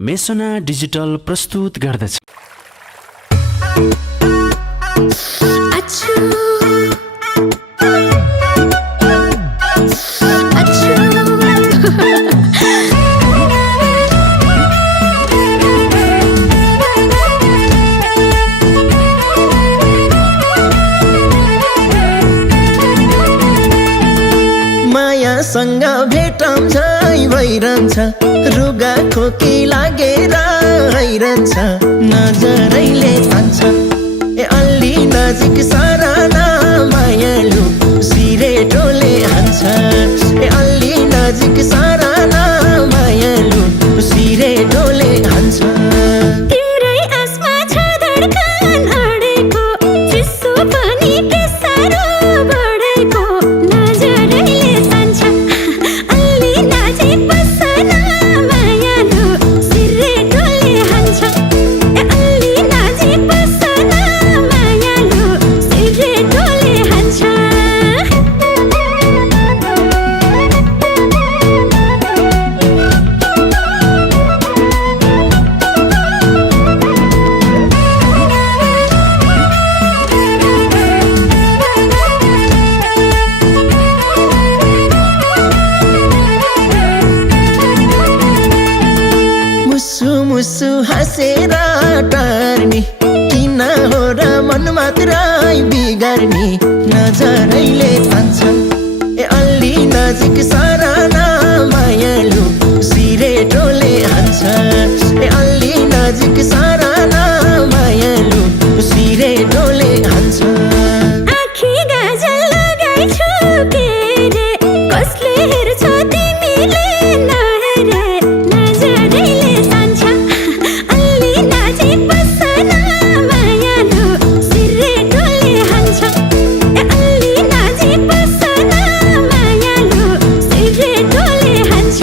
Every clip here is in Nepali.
मेसोना डिजिटल प्रस्तुत गर्दछ। मायासँग भेटन्छ भइरहन्छ, रुगा खोकी लागेर आइरहन्छ, नजरैले तान्छ। अलि नजिक सराना मायालु सिरेटोले हान्छ। अलि नजिक सराना मायालु सिरेटोले हान्छ। तिम्रै आसमा छ धड्कन अडेको, चिसो पनि के साह्रो बढेको, नजरैले तान्छ। अलि नजिक बस्न मायालु सिरेटोले हान्छ। अलि नजिक बस्न मायालु सिरेटोले हान्छ। मुसु मुसु हाँसेर टार्ने, किन हो र मन मात्रै बिगार्ने, नजरैले तान्छ। अलि नजिक सराना मायालु सिरेटोले हान्छ। अलि नजिक सराना मायालु सिरेटोले हान्छ। आँखी गाजल लगाइछु के रे, कसले हेर्छ तिमीले नहेरे, नजरैले तान्छ। अलि नजिक बस्न मायालु सिरेटोले हान्छ। अलि नजिक बस्न मायालु सिरेटोले हान्छ।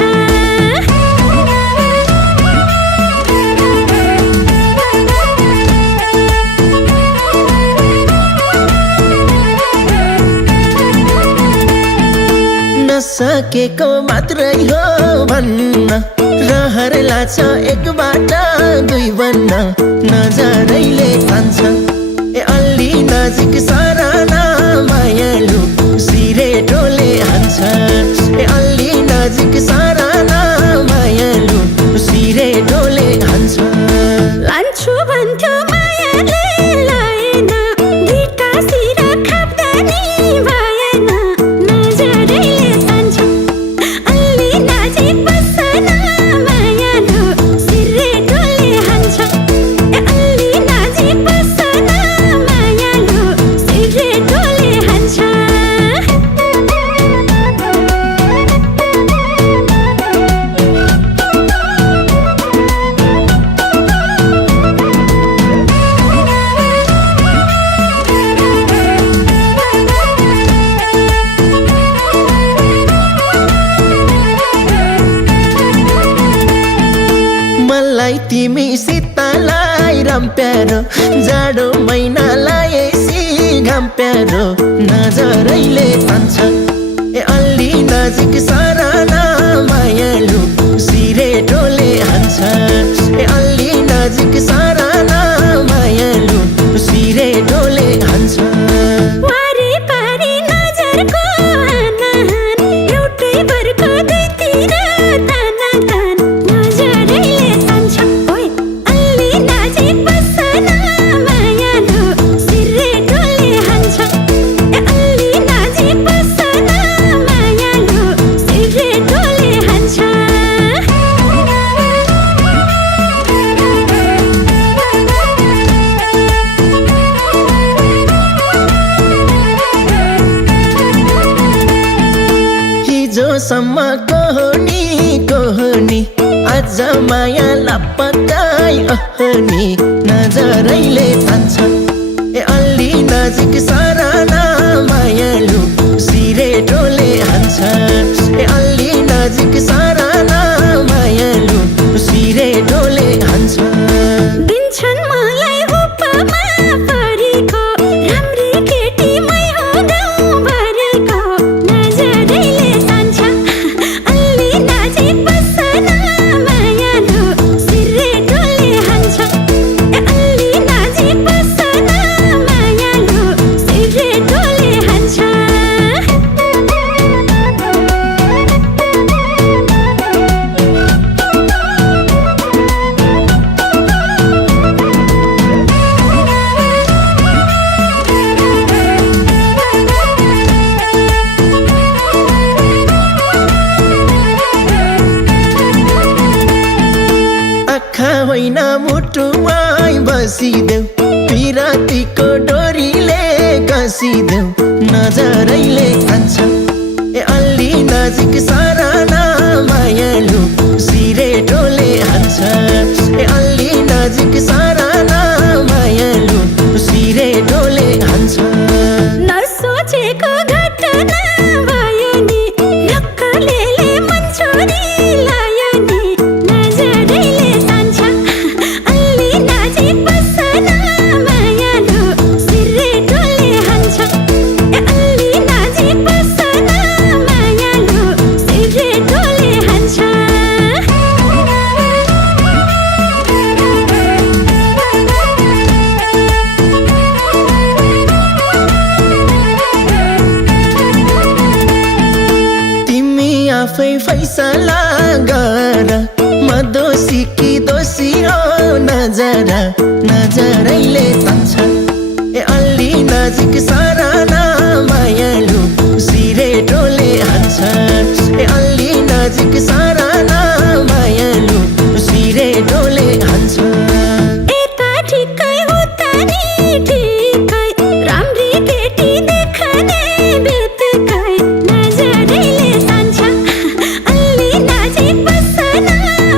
नसकेको मात्रै हो भन्न, रहर लाग्छ एकबाट दुई बन्न, नजरैले तान्छ। अलि नजिक सराना मायालु सिरेटोले हान्छ। अलि नजिक सराना मायालु सिरेटोले हान्छ। लान्छु भन्थ्यो मायाले लाएन, धिकासिर खाप्दा नि भएन, नजरैले तान्छ। अलि नजिक बस्न मायालु सिरेटोले हान्छ। अलि नजिक बस्न मायालु सिरेटोले हान्छ। मलाई तिमी शीतलाई राम प्यारो, जाडो महिनालाई घाम प्यारो, नजरैले तान्छ। अलि नजिक सराना मायालु सिरेटोले हान्छ। अलि नजिक सराना मायालु सिरेटोले हान्छ। वारिपारि नजरको हानाहान, एउटै बरको दुईतिर तानातान, नजरैले तान्छ। ओइ अलि नजिक बस्न मायालु सिरेटोले हान्छ। अलि नजिक बस्न मायालु सिरेटोले हान्छ। हिजोसम्म कोहनी आज माया लापताई अहनी, नजरैले तान्छ। अलि नजिक सराना मायालु सिरेटोले हान्छ। अलि नजिक सराना मायालु सिरेटोले हान्छ। दिन्छन् मलाई उपमा परेको, राम्री केटी मै हो गाउँभरिको, नजरैले तान्छ। अलि नजिक बस्न मायालु सिरेटोले आँखा होइन मुटुमै बसिदेऊ पिरातीको डोरीले कसिदेऊ नजरैले खान्छ ए अलि नजिक सराना मायालु सिरेटोले हान्छ ए अलि नजिक सराना मायालु सिरेटोले हान्छ नसोचेको घटना भयो नि नक्कलेले मन छोडिलायो नि नजरैले तान्छ अलि नजिक बस्न मायालु सिरेटोले हान्छ ए अलि नजिक बस्न मायालु सिरेटोले हान्छ तिमी आफै फैसला गर म दोषी कि दोषी हो नजरैले तान्छ ए अलि नजिक सराना मायालु सिरेटोले हान्छ ए अलि नजिक सराना मायालु सिरेटोले हान्छ यता ठिकै उता नि ठिकै राम्री केटी देख्ने बित्तिकै नजरैले तान्छ अलि नजिक बस्न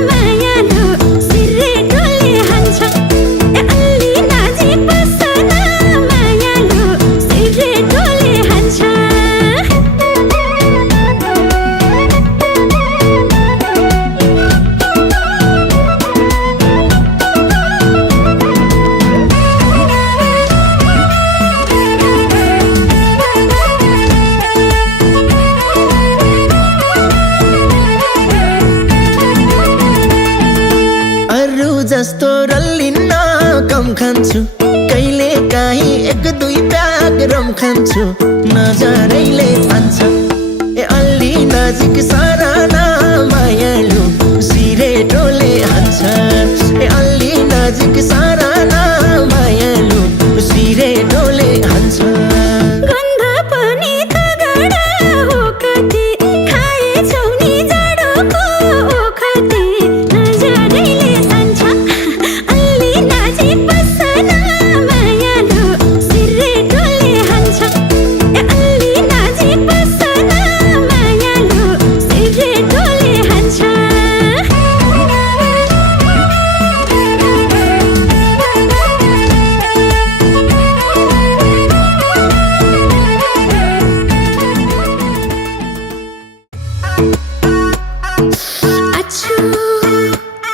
मायालु सिरेटोले हान्छ ए अलि नजिक बस्न मायालु सिरेटोले हान्छ अरू जस्तो रल्लिन्न कम खान्छु कहिले काहीँ एक दुई प्याक रम खान्छु नजरैले तान्छ ए अलि नजिक सराना मायालु सिरेटोले हान्छ ए अलि नजिक सराना मायालु सिरेटोले हान्छ गन्ध पनि तगडा हो कति खाएछौ नि जाडोको ओखती नजरैले तान्छ अलि नजिक बस्न मायालु सिरेटोले हान्छ ए अलि नजिक बस्न मायालु सिरेटोले हान्छ Achoo.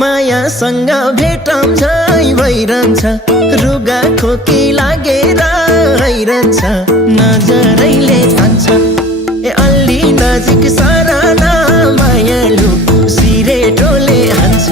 मायासँग भेटम झै भइरहन्छ रुगा खोकी लागेर आइरहन्छ नजरैले तान्छ ए अलि नजिक सराना मायालु सिरेटोले हान्छ